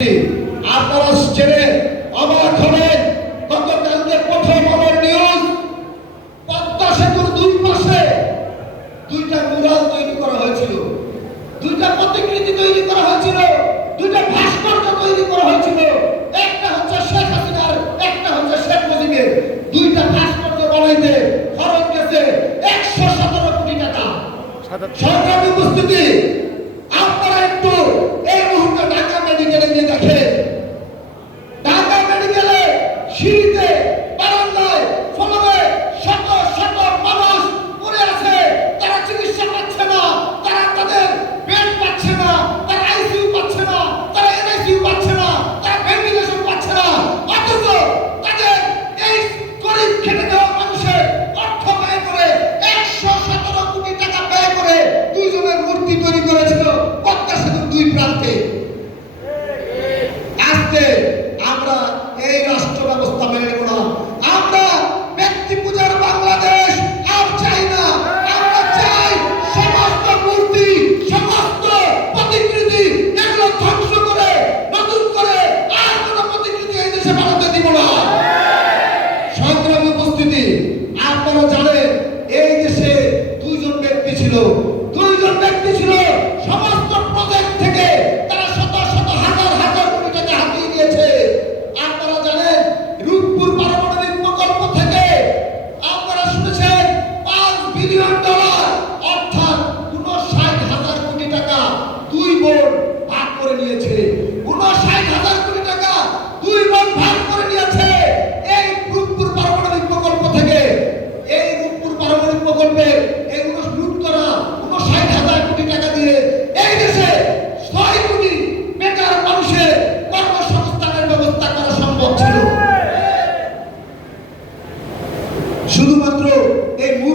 আপনারা জেনে অবাক হবেন, গতকালকে প্রথম আলোর নিউজ, পদ্মা সেতুর দুই পাশে দুইটা মুরাল তৈরি করা হয়েছিল, দুইটা প্রতিকৃতি তৈরি করা হয়েছিল, দুইটা ভাস্কর্য তৈরি করা হয়েছিল। একটা হচ্ছে শেখ হাসিনার, একটা হচ্ছে শেখ মুজিবের। দুইটা ভাস্কর্য বানাইতে খরচ গেছে 117 কোটি টাকা। সংগ্রামী উপস্থিতি, আপনারা একটু এই মুহূর্তে ঢাকা মেডিকেলে গিয়ে দেখেন। ঢাকা মেডিকেলে সিঁড়িতে, বারান্দায়, ফলকে শত শত মানুষ পড়ে আছে। তারা চিকিৎসা পাচ্ছে না, তারা তাদের বেড পাচ্ছে না, তারা আইসিইউ পাচ্ছে না, তারা এনআইসিইউ পাচ্ছে না, তারা ভেন্টিলেশন পাচ্ছে না। অথচ তাদের এই গরিব খেটে খাওয়া মানুষের অর্থ ব্যয় করে 117 কোটি টাকা ব্যয় করে দুইজনের মূর্তি তৈরি করেছিল পদ্মা সেতুর দুই প্রান্তে। আজকে আমরা এই রাষ্ট্র ব্যবস্থা মেনে নেব না। আমরা ব্যক্তি পূজার বাংলাদেশ আর চাই না। আমরা চাই সমস্ত মূর্তি, সমস্ত প্রতিকৃতি এগুলো ধ্বংস করে নতুন করে আর কোনো প্রতিকৃতি এই দেশে বানাতে দিব না। সংগ্রামী উপস্থিতি, আপনারা জানেন এই দেশে দুইজন ব্যক্তি ছিল, সমস্ত প্রজেক্ট থেকে তারা শত শত হাজার হাজার কোটি টাকা হাতিয়ে নিয়েছে। আপনারা জানেন রূপপুর পারমাণবিক প্রকল্প থেকে আপনারা শুনেছেন $5 বিলিয়ন, অর্থাৎ 59,000 কোটি টাকা দুই বোর্ড ভাগ করে নিয়েছে। 59,000 কোটি টাকা দুই বোর্ড ভাগ করে নিয়েছে এই রূপপুর পারমাণবিক প্রকল্প থেকে। এই রূপপুর পারমাণবিক প্রকল্পে এগুলো লুট করা 59,000 কোটি টাকা দিয়ে এই দেশে 6 কোটি বেকার মানুষের কর্মসংস্থানের ব্যবস্থা করা সম্ভব ছিল। শুধুমাত্র এই